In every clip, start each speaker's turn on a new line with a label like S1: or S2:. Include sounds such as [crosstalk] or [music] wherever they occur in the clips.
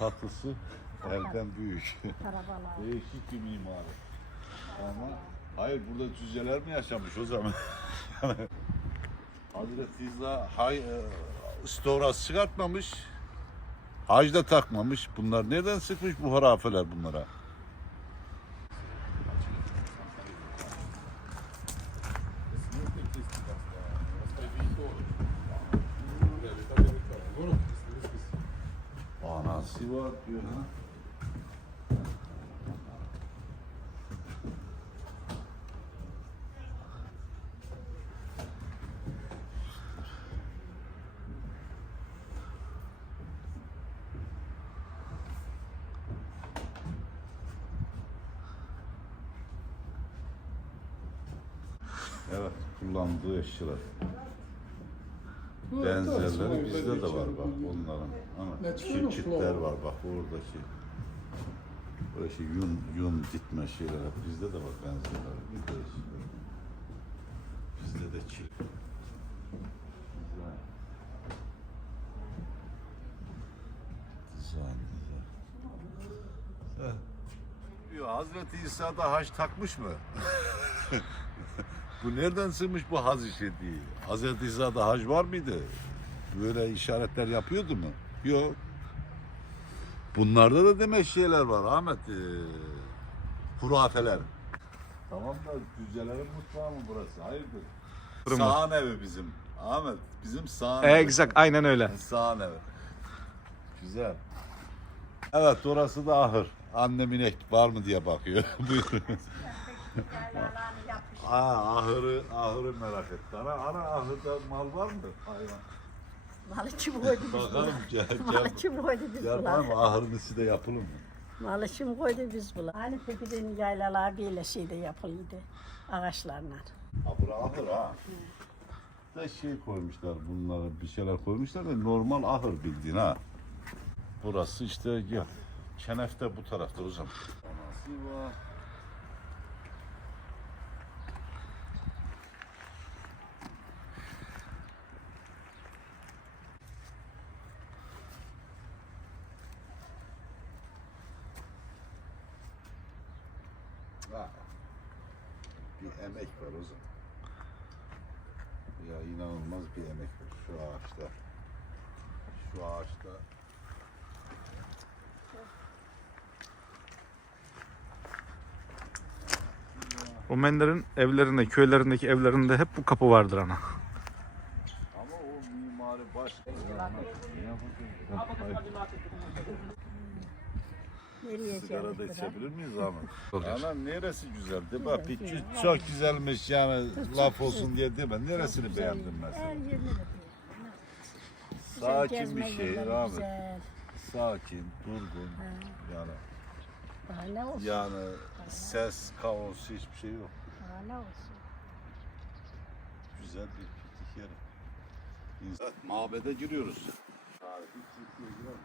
S1: çatısı elden büyük. [laughs] Değişik bir mimari. Ama hayır burada cüceler mi yaşamış o zaman? [laughs] Hazreti İsa hay, e, çıkartmamış. Hacda takmamış. Bunlar nereden sıkmış bu harafeler bunlara? Var diyor ha. Evet, kullandığı eşyalar. Benzerleri bizde de var bak onların. Ama çitler var bak oradaki. Böyle şey yun, yun gitme şeyler bizde de var benzerleri. Bizde de çil. Güzel. Güzel, güzel. Güzel. Diyor, Hazreti İsa da haç takmış mı? [laughs] bu nereden sığmış bu haz işi diye. Hazreti İsa'da hac var mıydı? Böyle işaretler yapıyordu mu? Yok. Bunlarda da demek şeyler var Ahmet. Ee, hurafeler. Tamam da cüccelerin mutfağı mı burası? Hayırdır?
S2: Var.
S1: Sağan evi bizim. Ahmet bizim sağan evi.
S2: Exact, aynen öyle.
S1: Sağan evi. Güzel. Evet orası da ahır. Annem inek var mı diye bakıyor. [laughs] Buyurun. Aa, ahırı, ahırı merak etti. Ana, ana ahırda mal var mı? Hayvan.
S3: Malı kim koydu biz
S1: Bakalım
S3: buna?
S1: gel
S3: Malı
S1: gel.
S3: kim koydu biz
S1: Gel
S3: buna?
S1: mı ahırın içi de yapılır mı?
S3: Malı kim koydu biz buna? Hani tepeden yaylalar böyle şeyde yapılıydı. Ağaçlarla.
S1: Ha bura ahır ha. Da şey koymuşlar bunlara bir şeyler koymuşlar da normal ahır bildiğin ha. Burası işte ya. Kenef de bu tarafta zaman. Anası var. Ha. Bir emek var o zaman. Ya inanılmaz bir emek var şu ağaçta. Şu ağaçta.
S2: Romenlerin evlerinde, köylerindeki evlerinde hep bu kapı vardır ana.
S1: Ama o mimari başka.
S3: Nereye
S1: Sigara da içebilir miyiz Ahmet? [laughs]
S2: Oluyor.
S1: Ana neresi güzel mi? Bir çü- çok güzelmiş yani laf olsun diye değil mi? Neresini beğendin
S3: Her
S1: mesela?
S3: de.
S1: Sakin bir Ahmet.
S3: Güzel.
S1: Sakin, durgun. Yani
S3: Daha ne olsun?
S1: yani ses, kaos hiçbir şey yok.
S3: Daha ne olsun?
S1: Güzel bir piknik yeri. İnsan mabede giriyoruz. Tarihi Türkiye'ye girelim.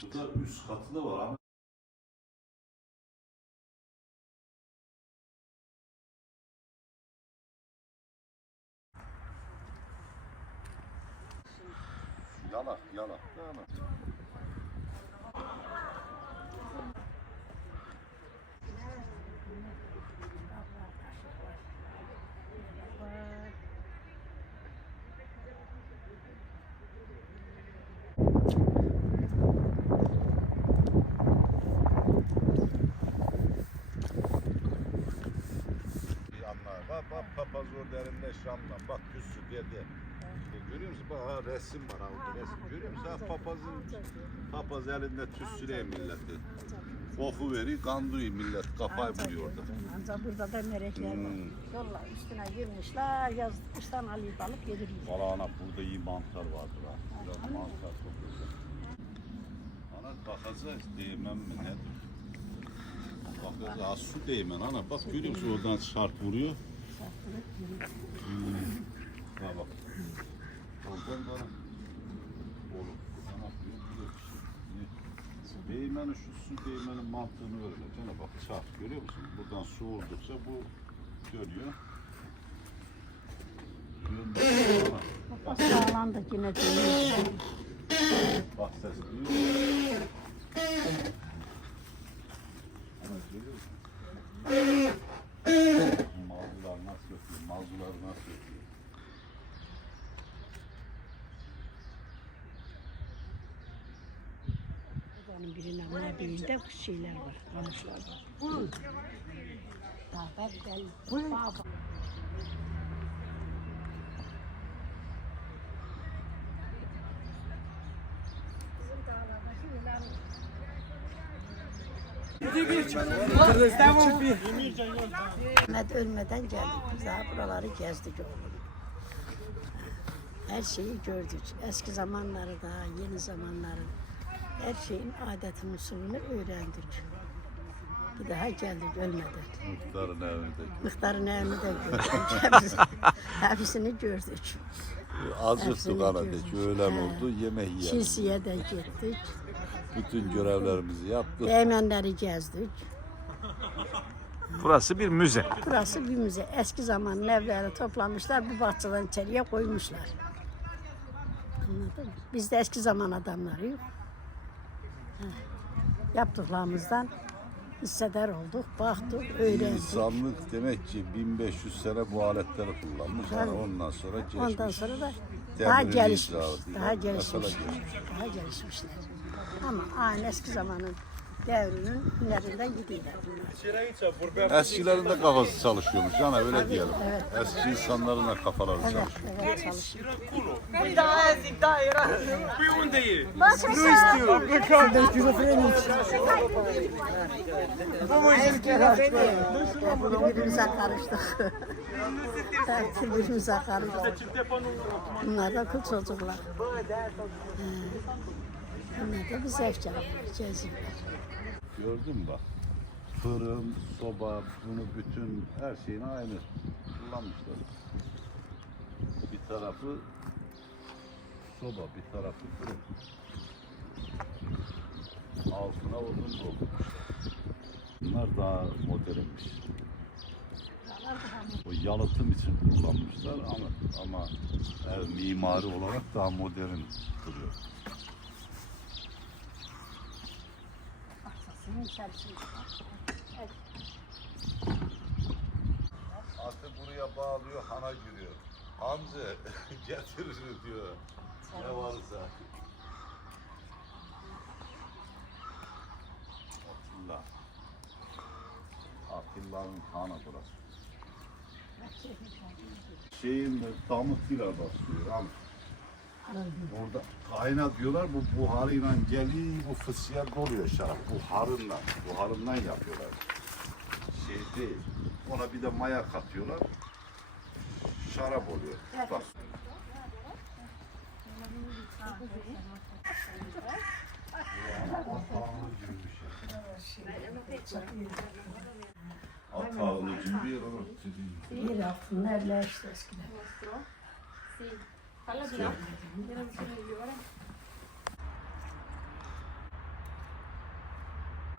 S1: Şurada üst katı da var ama. Orada elinde şamdan. Bak küssü dedi. İşte görüyor musun? Bak ha, resim var ha orada resim. Görüyor musun? Ha, papazın papaz elinde tüssüre milleti. Koku veri, kanduyu millet kafayı buluyor orada.
S3: Ancak burada da melekler var.
S1: Hmm.
S3: Yolla üstüne girmişler, yazdıkmıştan alıp alıp getiriyor.
S1: Valla ana burada iyi mantar vardır ha. Biraz mantar çok güzel. Ana bakacağız değmem mi nedir? Bakacağız su değmen ana bak görüyor musun oradan şark vuruyor. Ha bak. Oğlum şey. Değmenin şu su değmenin mantığını öğreneceksin. Bak çark görüyor musun? Buradan su vurdukça bu Dönüyor.
S3: Bak sağlandı yine dönüyor.
S1: Bak ses duyuyor. Ama görüyor musun? Mazlular nasıl yapıyor?
S3: Onun birinin mabeyinde şeyler var, kamışlar var. Daha ben Baba. Ahmet ölmeden geldik. Daha buraları gezdik oğlum. Her şeyi gördük. Eski zamanları da, yeni zamanları. Her şeyin adetini, usulünü öğrendik. Bir daha geldik ölmeden.
S1: Muhtarın evinde.
S3: Mıhtarın evini de gördük. [laughs] Hepsi- Hepsini gördük.
S1: Anadaki.
S3: görmüş.
S1: Öğlen
S3: He.
S1: oldu. Yemek yiyelim.
S3: Kilseye de gittik.
S1: Bütün görevlerimizi yaptık.
S3: Değmenleri gezdik.
S2: Burası bir müze.
S3: Burası bir müze. Eski zamanın evleri toplamışlar, bu bahçeden içeriye koymuşlar. Anladın mı? Biz de eski zaman adamlarıyız. Yaptıklarımızdan hissedar olduk, baktık, öğrendik.
S1: İnsanlık demek ki 1500 sene bu aletleri kullanmış. Yani ondan sonra geçmiş.
S3: Ondan sonra da daha gelişmiş, daha
S1: gelişmiş.
S3: Daha gelişmişler. Ama aynı eski zamanın devrinin ilerinden gidiyorlar bunlar.
S1: Eskilerin de kafası çalışıyormuş. Yani öyle diyelim.
S3: evet.
S1: Eski insanların da kafaları
S3: Evet,
S1: çalışıyor.
S3: evet çalışıyor. Birbirimize karıştık. [laughs] Birbirimize karıştık. Bunlar da kız çocuklar. Bunlar da zevk yapıyor, geziyorlar.
S1: Gördün bak. Fırın, soba, bunu bütün her şeyini aynı kullanmışlar. Bir tarafı soba, bir tarafı fırın. Altına odun doldurmuşlar. Bunlar daha modernmiş. O yalıtım için kullanmışlar ama ama mimari olarak daha modern duruyor.
S3: İçerisinde.
S1: Atı buraya bağlıyor, hana giriyor. Hancı [laughs] getirir diyor. Ne varsa. Atilla. Atilla'nın hanı burası. Şeyin damıtıyla basıyor. Al. Kayna diyorlar bu buharıyla geliyor bu fısıya doluyor şarap. Buharınla, buharından yapıyorlar. Şey değil. Ona bir de maya katıyorlar. Şarap oluyor. Bak. Atağlı gibi bir yer.
S3: Bir altın evler işte eskiden.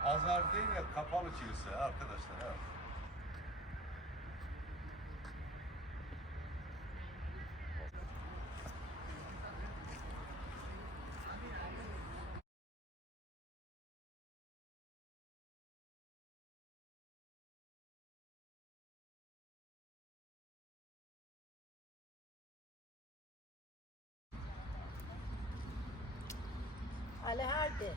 S1: Azar değil ya kapalı kilise arkadaşlar. Ha.
S3: Ali hadi.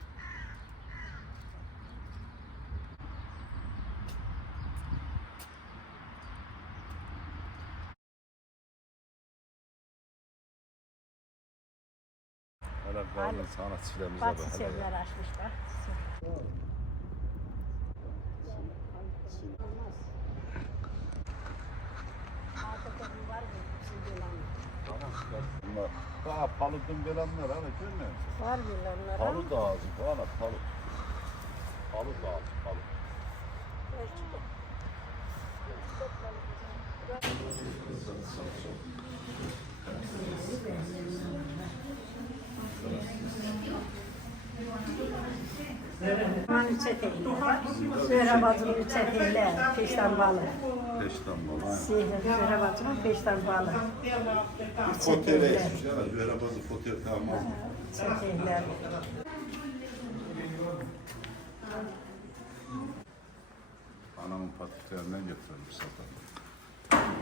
S1: Hele varın sanatçılarımıza
S3: Batı
S1: bak. hele ya.
S3: sevgiler açmışlar.
S1: Bunlar daha palutun gelenler hani görmüyor musun?
S3: Var bilenler.
S1: Palu da ağzı bana palu. Palu da ağzı palu.
S3: Aman Zöhre bacının üç eteğiyle, peşten balı.
S1: Peşten bana.
S3: Zehra Batım'ın peşten bağlı.
S1: Fotere etmiş ya. Zühre bazı foter tamam.
S3: Çekeyler.
S1: Anamın patiklerinden getirmiş zaten.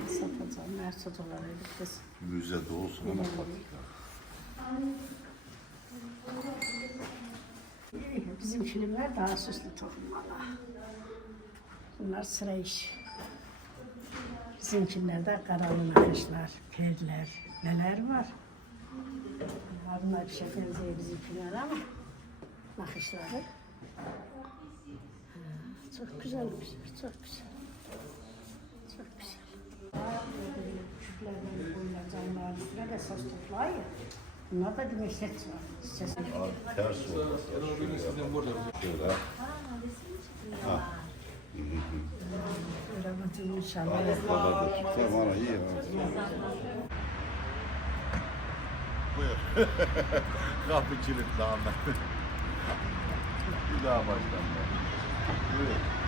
S3: Satacağım. Mersi dolarıydı kız.
S1: Müzede olsun ama patikler.
S3: Bizim filmler daha süslü tohum valla. Bunlar sıra iş. Bizimkilerde karalı nakışlar, perler, neler var. Bunlar bir şey benziyor bizimkiler ama nakışları. Çok güzelmiş, çok güzel. Çok güzel. Küçüklerden koyulacağınlar üstüne de ses toplar ya. Bunlar da bir ses var. Ses
S1: Abi ters oldu. Şöyle. Ha.
S3: Öyle batıyor inşallah.
S1: Allah bana iyi. Buyur. [laughs] Kapı kilitli Ahmet. Bir daha baştan. Buyur.